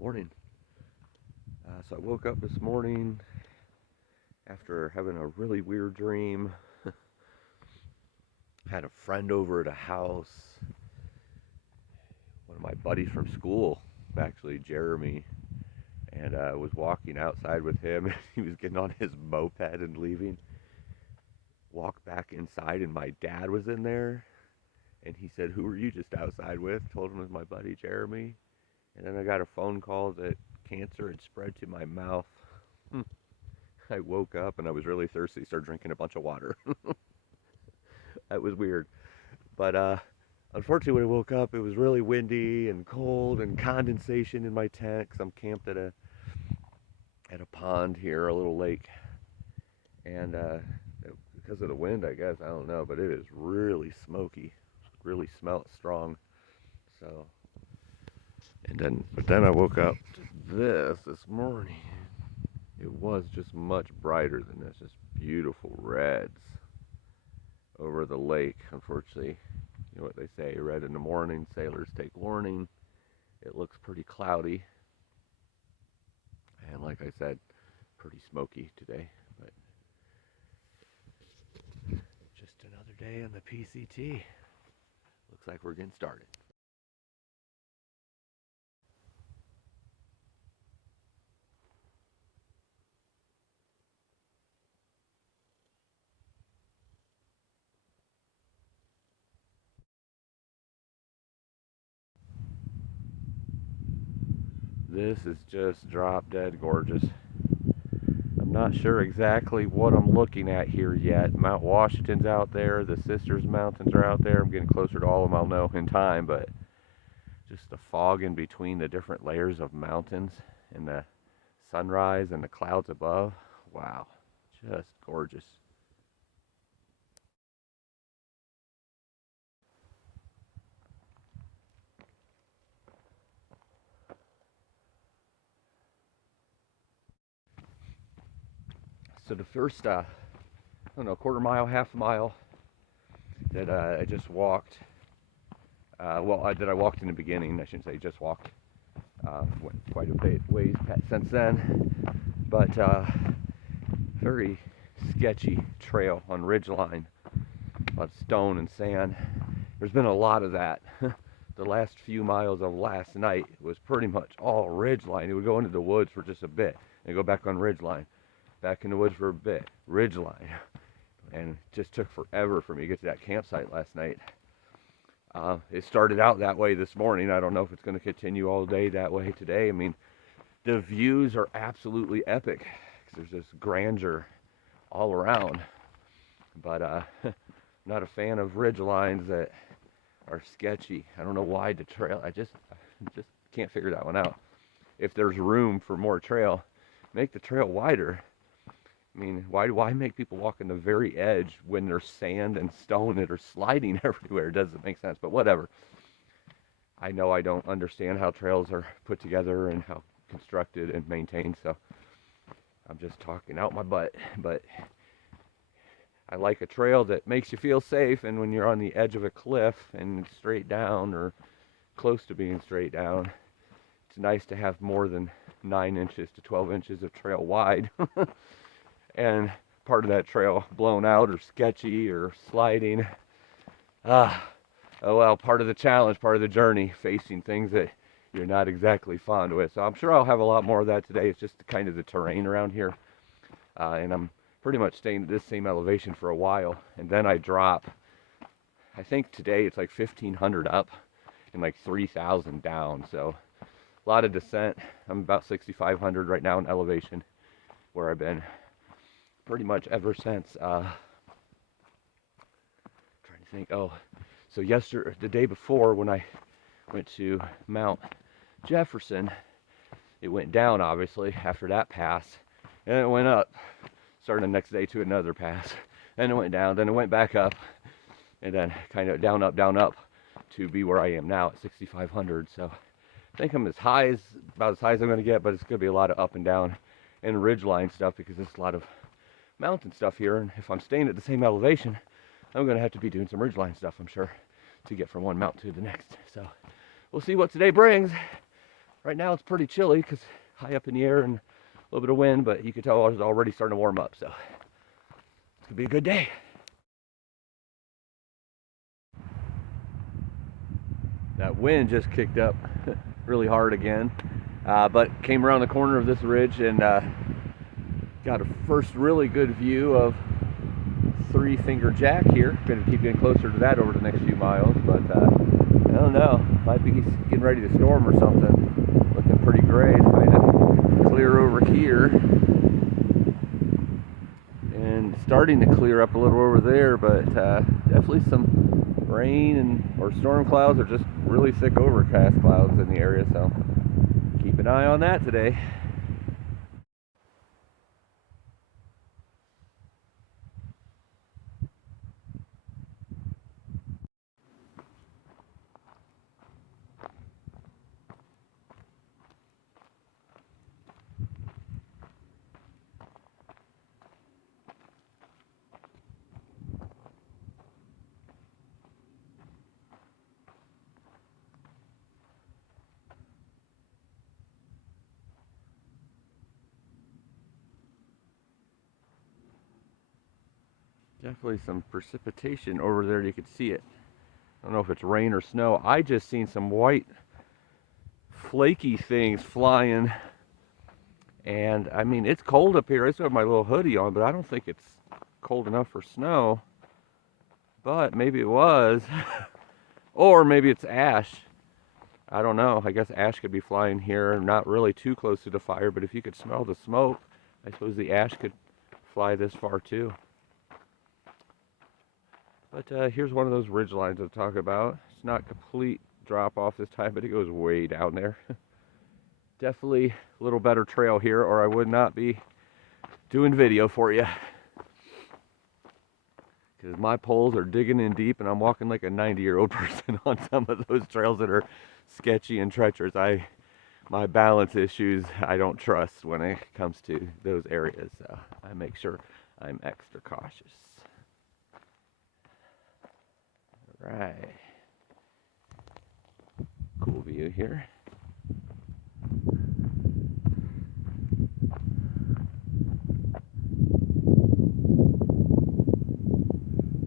Morning. So I woke up this morning after having a really weird dream. Had a friend over at a house. One of my buddies from school, actually, Jeremy, and I was walking outside with him. And he was getting on his moped and leaving. Walked back inside, and my dad was in there. And he said, "Who were you just outside with?" Told him it was my buddy Jeremy. And then I got a phone call that cancer had spread to my mouth. I woke up and I was really thirsty, started drinking a bunch of water. That was weird. But unfortunately, when I woke up, it was really windy and cold and condensation in my tent because I'm camped at a pond here, a little lake. And because of the wind, I guess, I don't know, but it is really smoky. Really smell it strong. So, but then I woke up to this morning. It was just much brighter than this, just beautiful reds over the lake. Unfortunately, you know what they say, red in the morning, sailors take warning. It looks pretty cloudy. And like I said, pretty smoky today. But just another day on the PCT. Looks like we're getting started. This is just drop dead gorgeous. I'm not sure exactly what I'm looking at here yet. Mount Washington's out there, the Sisters Mountains are out there. I'm getting closer to all of them, I'll know in time, but just the fog in between the different layers of mountains and the sunrise and the clouds above. Wow, just gorgeous. So the first, I don't know, quarter mile, half a mile that I just walked. That I walked in the beginning. I shouldn't say just walked. Went quite a bit ways since then, but very sketchy trail on ridgeline, a lot of stone and sand. There's been a lot of that. The last few miles of last night was pretty much all ridgeline. It would go into the woods for just a bit and go back on ridgeline, back in the woods for a bit, ridgeline, and it just took forever for me to get to that campsite last night. It started out that way this morning. I don't know if it's going to continue all day that way today. I mean, the views are absolutely epic. There's this grandeur all around. But I'm not a fan of ridge lines that are sketchy. I don't know why the trail, I just can't figure that one out. If there's room for more trail, make the trail wider. I mean, why make people walk on the very edge when there's sand and stone that are sliding everywhere? It doesn't make sense, but whatever. I know I don't understand how trails are put together and how constructed and maintained, so I'm just talking out my butt. But I like a trail that makes you feel safe, and when you're on the edge of a cliff and straight down or close to being straight down, it's nice to have more than 9 inches to 12 inches of trail wide. And part of that trail blown out or sketchy or sliding. Oh well, part of the challenge, part of the journey, facing things that you're not exactly fond with. So I'm sure I'll have a lot more of that today. It's just kind of the terrain around here. And I'm pretty much staying at this same elevation for a while. And then I drop, I think today it's like 1,500 up and like 3,000 down. So a lot of descent. I'm about 6,500 right now in elevation where I've been pretty much ever since. Trying to think. Oh, so the day before when I went to Mount Jefferson, it went down obviously after that pass, and it went up. Starting the next day to another pass, then it went down, then it went back up, and then kind of down up to be where I am now at 6,500. So I think I'm about as high as I'm going to get, but it's going to be a lot of up and down and ridgeline stuff because there's a lot of mountain stuff here, and if I'm staying at the same elevation, I'm going to have to be doing some ridgeline stuff, I'm sure, to get from one mountain to the next. So we'll see what today brings. Right now it's pretty chilly because high up in the air and a little bit of wind, but you can tell it's already starting to warm up, so it's gonna be a good day. That wind just kicked up really hard again, but came around the corner of this ridge and got a first really good view of Three-Finger Jack here. Going to keep getting closer to that over the next few miles, but I don't know. Might be getting ready to storm or something. Looking pretty gray. It's kind of clear over here, and starting to clear up a little over there, but definitely some rain or storm clouds, or just really thick overcast clouds in the area. So keep an eye on that today. Definitely some precipitation over there. You can see it. I don't know if it's rain or snow. I just seen some white flaky things flying, and I mean, it's cold up here. I still have my little hoodie on, but I don't think it's cold enough for snow. But maybe it was. Or maybe it's ash. I don't know. I guess ash could be flying here, not really too close to the fire, but if you could smell the smoke, I suppose the ash could fly this far too. But here's one of those ridge lines I talk about. It's not complete drop off this time, but it goes way down there. Definitely a little better trail here, or I would not be doing video for you. Because my poles are digging in deep, and I'm walking like a 90-year-old person on some of those trails that are sketchy and treacherous. My balance issues, I don't trust when it comes to those areas. So I make sure I'm extra cautious. Right. Cool view here.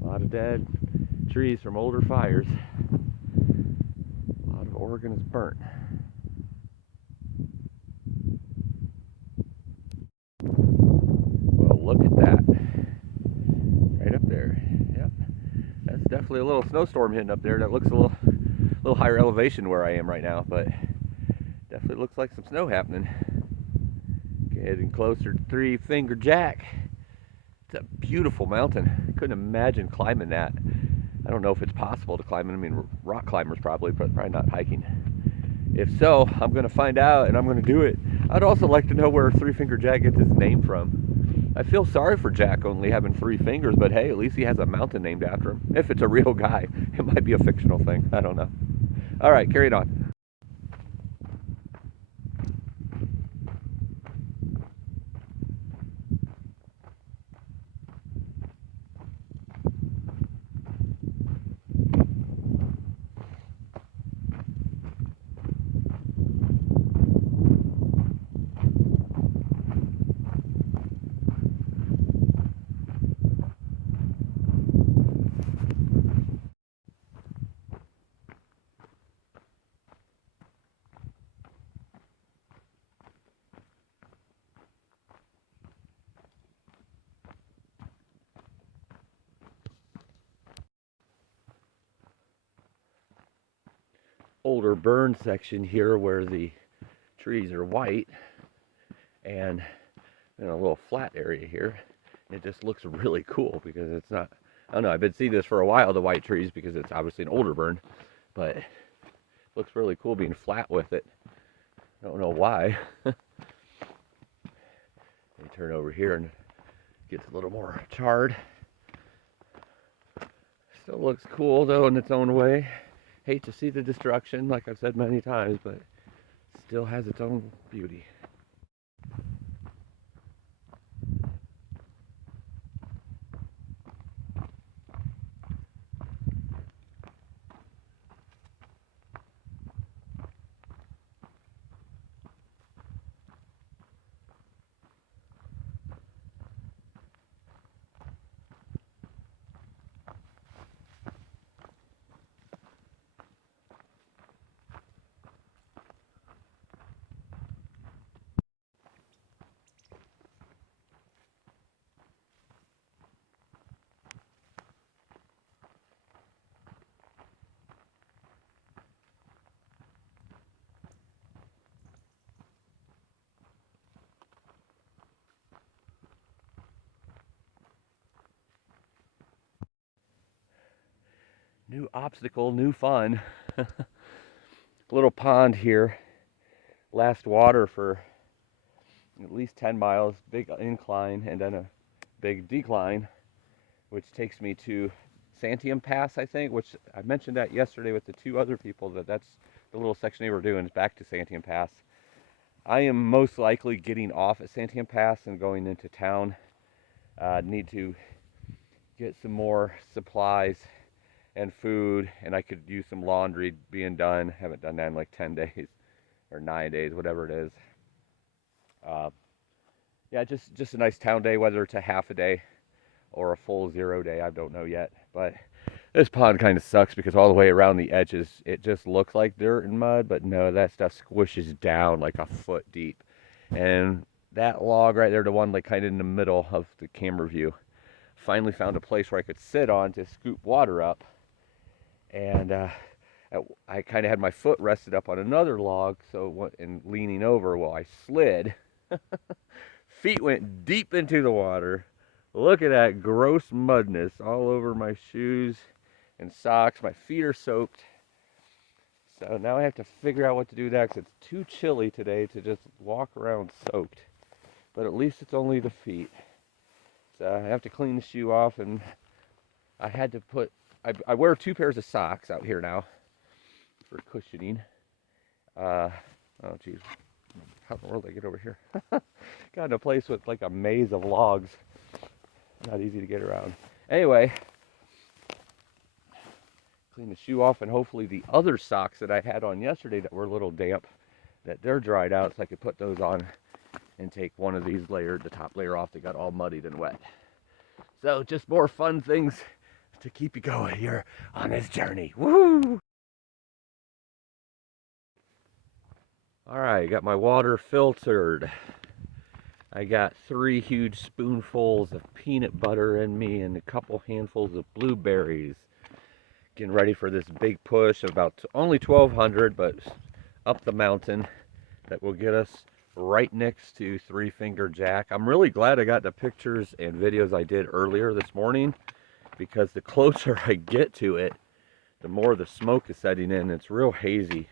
A lot of dead trees from older fires. A lot of Oregon is burnt. Well, look at that. Right up there. Yep. That's definitely a little snowstorm hitting up there. That looks a little higher elevation where I am right now, but definitely looks like some snow happening. Getting closer to Three-Finger Jack. It's a beautiful mountain. I couldn't imagine climbing that. I don't know if it's possible to climb it. I mean, rock climbers probably, but probably not hiking. If so, I'm going to find out and I'm going to do it. I'd also like to know where Three-Finger Jack gets his name from. I feel sorry for Jack only having 3 fingers, but hey, at least he has a mountain named after him. If it's a real guy, it might be a fictional thing. I don't know. All right, carry it on. Older burn section here where the trees are white, and in a little flat area here. It just looks really cool because it's not, I don't know, I've been seeing this for a while, the white trees, because it's obviously an older burn, but it looks really cool being flat with it. I don't know why. Let me turn over here and it gets a little more charred. Still looks cool though in its own way. Hate to see the destruction, like I've said many times, but still has its own beauty. New obstacle, new fun. Little pond here. Last water for at least 10 miles. Big incline and then a big decline, which takes me to Santiam Pass, I think, which I mentioned that yesterday with the two other people, that's the little section they were doing is back to Santiam Pass. I am most likely getting off at Santiam Pass and going into town. Need to get some more supplies and food, and I could use some laundry being done. Haven't done that in like 10 days or 9 days, whatever it is. Yeah, just a nice town day, whether it's a half a day or a full 0 day, I don't know yet. But this pond kind of sucks because all the way around the edges, it just looks like dirt and mud, but no, that stuff squishes down like a foot deep. And that log right there, the one like kind of in the middle of the camera view, finally found a place where I could sit on to scoop water up. And I kind of had my foot rested up on another log, and leaning over, well, I slid. Feet went deep into the water. Look at that gross mudness all over my shoes and socks. My feet are soaked. So now I have to figure out what to do next. It's too chilly today to just walk around soaked. But at least it's only the feet. So I have to clean the shoe off, and I had to put, I wear 2 pairs of socks out here now for cushioning. Oh geez, how in the world did I get over here? Got in a place with like a maze of logs. Not easy to get around. Anyway, clean the shoe off, and hopefully the other socks that I had on yesterday that were a little damp, that they're dried out, so I could put those on and take one of these the top layer off. They got all muddied and wet. So just more fun things to keep you going here on this journey. Woo! All right, got my water filtered. I got 3 huge spoonfuls of peanut butter in me and a couple handfuls of blueberries. Getting ready for this big push of about only 1,200, but up the mountain, that will get us right next to Three Finger Jack. I'm really glad I got the pictures and videos I did earlier this morning, because the closer I get to it, the more the smoke is setting in. It's real hazy.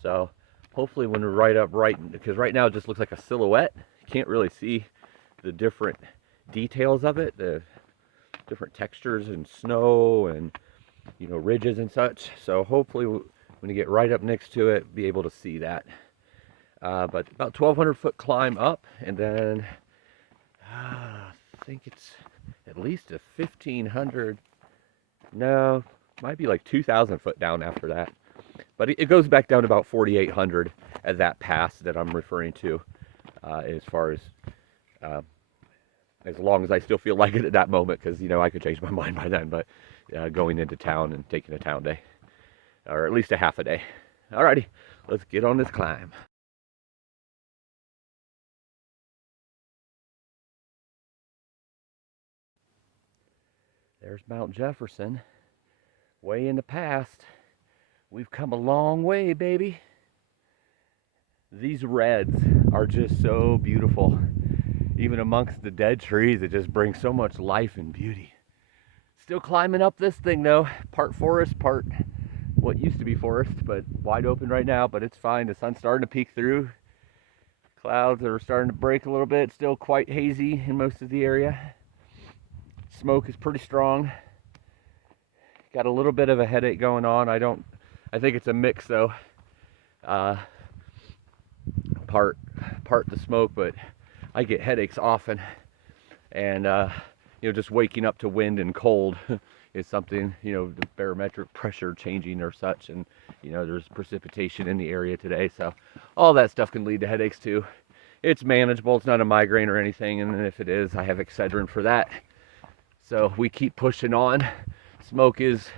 So hopefully when we're right, because right now it just looks like a silhouette. You can't really see the different details of it, the different textures and snow and, you know, ridges and such. So hopefully when you get right up next to it, be able to see that. But about 1,200 foot climb up, and then I think it's at least a 1,500, no, might be like 2,000 foot down after that. But it goes back down to about 4,800 at that pass that I'm referring to, as far as long as I still feel like it at that moment, because, you know, I could change my mind by then. But going into town and taking a town day, or at least a half a day. Alrighty, let's get on this climb. There's Mount Jefferson, way in the past. We've come a long way, baby. These reds are just so beautiful. Even amongst the dead trees, it just brings so much life and beauty. Still climbing up this thing though. Part forest, part what used to be forest, but wide open right now, but it's fine. The sun's starting to peek through. Clouds are starting to break a little bit. Still quite hazy in most of the area. Smoke is pretty strong. Got a little bit of a headache going on. I think it's a mix though. Part the smoke, but I get headaches often. And you know, just waking up to wind and cold is something, you know, the barometric pressure changing or such, and you know, there's precipitation in the area today, so all that stuff can lead to headaches too. It's manageable. It's not a migraine or anything, and if it is, I have Excedrin for that. So we keep pushing on. Smoke is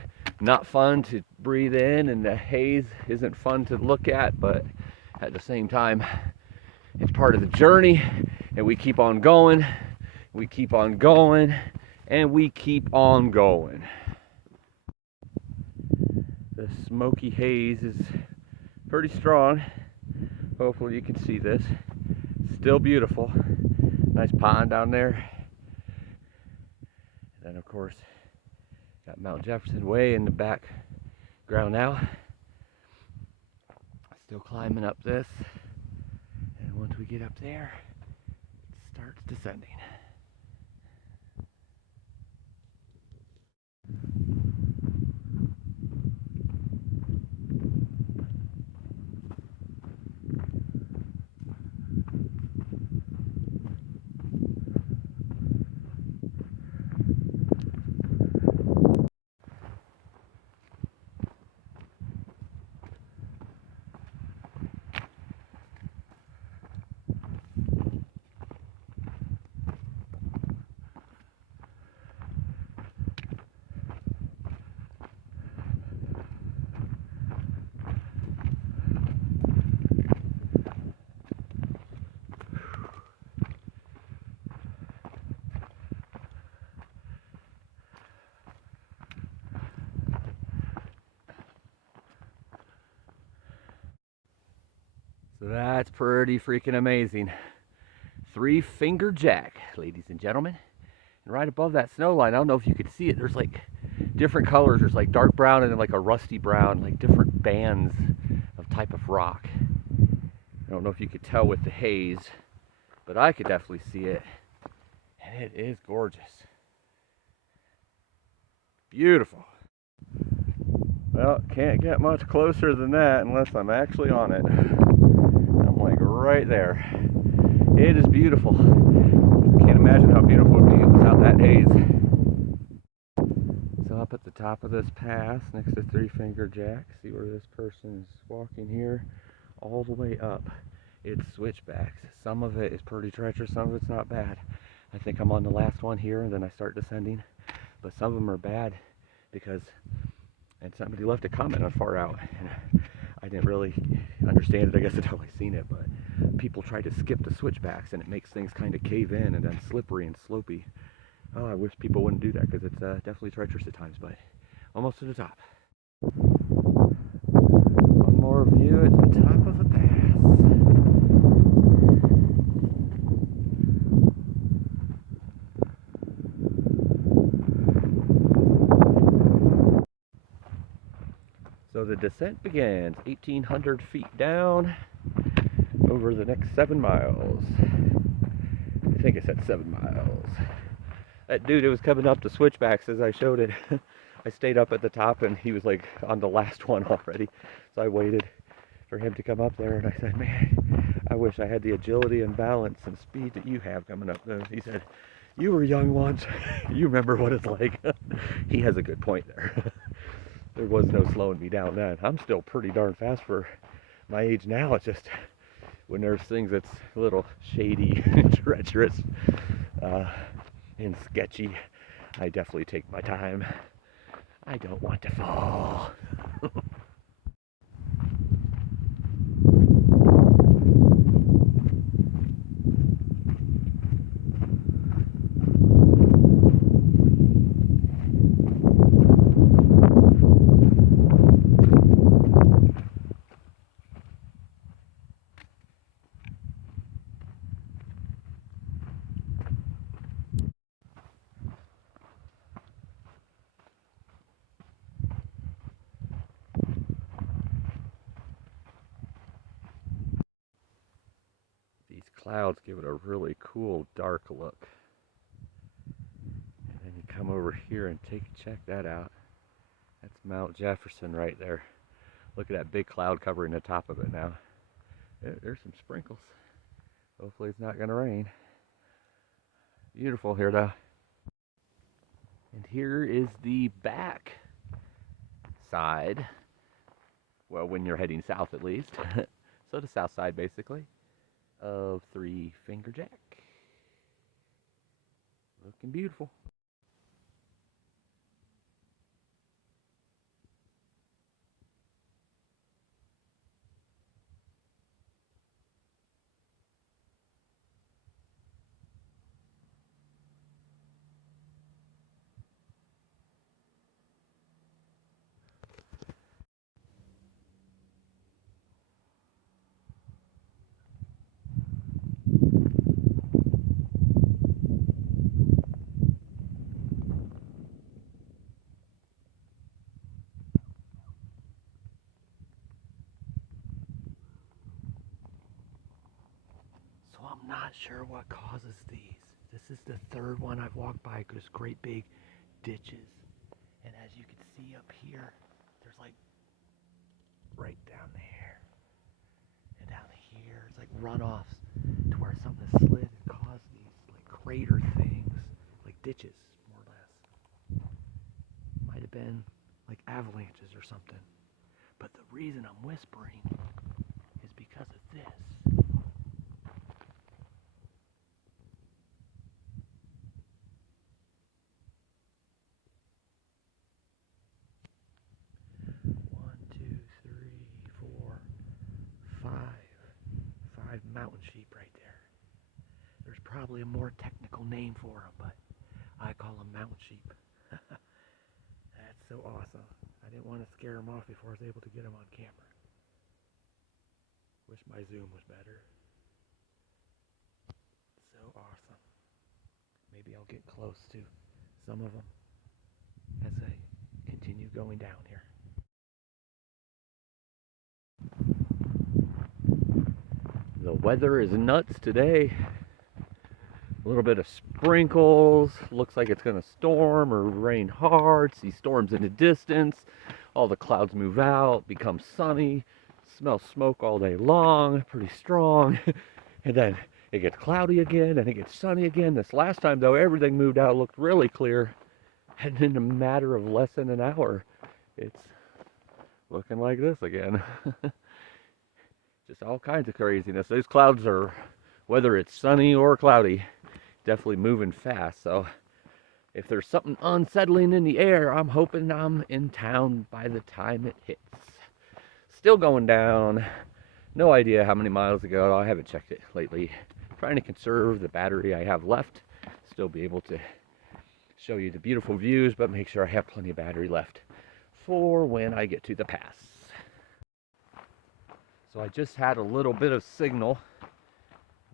not fun to breathe in, and the haze isn't fun to look at, but at the same time, it's part of the journey, and we keep on going. We keep on going, and we keep on going. The smoky haze is pretty strong. Hopefully you can see this. Still beautiful. Nice pond down there. And then of course, Got Mount Jefferson way in the background now. Still climbing up this. And once we get up there, it starts descending. So that's pretty freaking amazing. 3-finger jack, ladies and gentlemen. And right above that snow line, I don't know if you could see it, there's like different colors. There's like dark brown and then like a rusty brown, like different bands of type of rock. I don't know if you could tell with the haze, but I could definitely see it. And it is gorgeous. Beautiful. Well, can't get much closer than that unless I'm actually on it. I'm like right there. It is beautiful. Can't imagine how beautiful it would be without that haze. So up at the top of this pass, next to 3-finger jack, see where this person is walking here, all the way up, it's switchbacks. Some of it is pretty treacherous, some of it's not bad. I think I'm on the last one here, and then I start descending. But some of them are bad because, and somebody left a comment on Far Out, and I didn't really understand it, I guess, until I seen it, but people try to skip the switchbacks, and it makes things kind of cave in and then slippery and slopey. Oh, I wish people wouldn't do that because it's definitely treacherous at times, but almost to the top. One more view at the top of the pass. So the descent begins 1,800 feet down over the next 7 miles. I think it said 7 miles. That dude who was coming up the switchbacks as I showed it, I stayed up at the top and he was like on the last one already. So I waited for him to come up there and I said, man, I wish I had the agility and balance and speed that you have coming up. He said, you were young once. You remember what it's like. He has a good point there. There was no slowing me down then. I'm still pretty darn fast for my age now. It's just when there's things that's a little shady and treacherous and sketchy, I definitely take my time. I don't want to fall. These clouds give it a really cool dark look. And then you come over here and check that out. That's Mount Jefferson right there. Look at that big cloud covering the top of it now. There's some sprinkles. Hopefully it's not going to rain. Beautiful here though. And here is the back side. Well, when you're heading south at least. So the south side basically of 3-finger jack. Looking beautiful. not sure what causes these. This is the third one I've walked by. There's great big ditches. And as you can see up here, there's like right down there and down here. It's like runoffs to where something has slid and caused these like crater things, like ditches, more or less. Might have been like avalanches or something. But the reason I'm whispering is because of this. Five mountain sheep right there. There's probably a more technical name for them, but I call them mountain sheep. That's so awesome. I didn't want to scare them off before I was able to get them on camera. Wish my zoom was better. So awesome. Maybe I'll get close to some of them as I continue going down here. The weather is nuts today. A little bit of sprinkles. Looks like it's going to storm or rain hard. See storms in the distance. All the clouds move out, become sunny. Smell smoke all day long, pretty strong. And then it gets cloudy again, and it gets sunny again. This last time, though, everything moved out, looked really clear. And in a matter of less than an hour, it's looking like this again. Just all kinds of craziness. Those clouds are, whether it's sunny or cloudy, definitely moving fast. So if there's something unsettling in the air, I'm hoping I'm in town by the time it hits. Still going down. No idea how many miles ago. I haven't checked it lately. Trying to conserve the battery I have left. Still be able to show you the beautiful views, but make sure I have plenty of battery left for when I get to the pass. So I just had a little bit of signal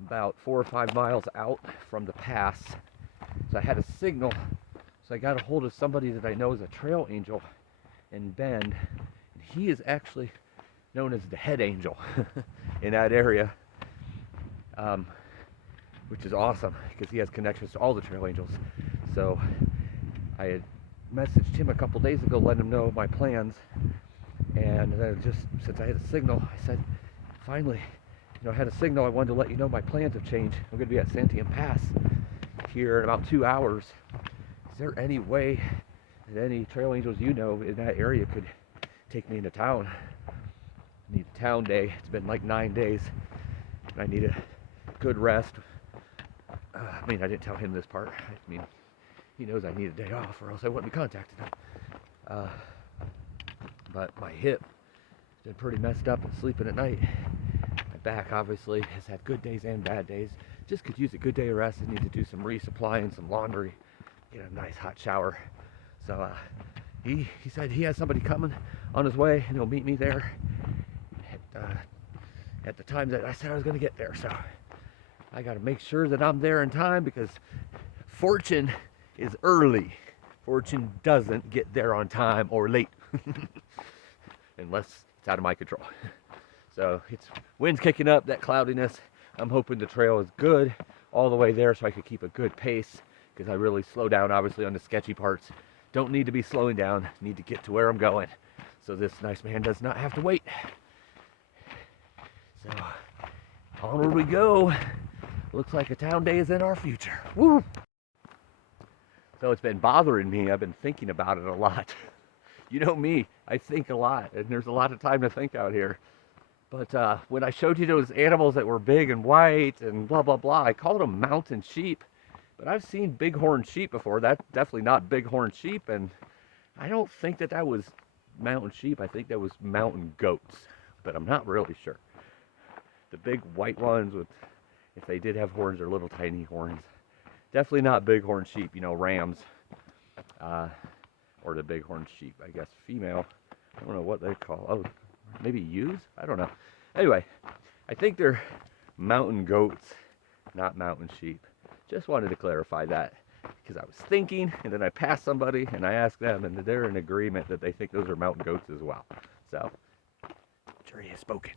about 4 or 5 miles out from the pass. So I had a signal. So I got a hold of somebody that I know is a trail angel in Bend. And he is actually known as the head angel in that area, which is awesome because he has connections to all the trail angels. So I had messaged him a couple days ago, letting him know my plans. And then just since I had a signal, I said, finally, I had a signal. I wanted to let you know my plans have changed. I'm going to be at Santiam Pass here in about 2 hours. Is there any way that any trail angels you know in that area could take me into town? I need a town day. It's been like 9 days. And I need a good rest. I didn't tell him this part. He knows I need a day off or else I wouldn't be contacting him. But my hip has been pretty messed up and sleeping at night. My back obviously has had good days and bad days. Just could use a good day of rest. I need to do some resupplying, some laundry, get a nice hot shower. So he said he has somebody coming on his way and he'll meet me there at the time that I said I was going to get there. So I got to make sure that I'm there in time because fortune is early. Fortune doesn't get there on time or late. Unless it's out of my control. So it's wind's kicking up, that cloudiness. I'm hoping the trail is good all the way there so I could keep a good pace because I really slow down obviously on the sketchy parts. Don't need to be slowing down, need to get to where I'm going. So this nice man does not have to wait. So onward we go. Looks like a town day is in our future. Woo! So it's been bothering me. I've been thinking about it a lot. You know me, I think a lot, and there's a lot of time to think out here. But when I showed you those animals that were big and white and blah, blah, blah, I called them mountain sheep. But I've seen bighorn sheep before. That's definitely not bighorn sheep, and I don't think that was mountain sheep. I think that was mountain goats, but I'm not really sure. The big white ones, with, if they did have horns, are little tiny horns. Definitely not bighorn sheep, rams. Or the bighorn sheep, I guess, female. I don't know what they call. Oh, maybe ewes? I don't know. Anyway, I think they're mountain goats, not mountain sheep. Just wanted to clarify that because I was thinking, and then I passed somebody, and I asked them, and they're in agreement that they think those are mountain goats as well. So, jury has spoken.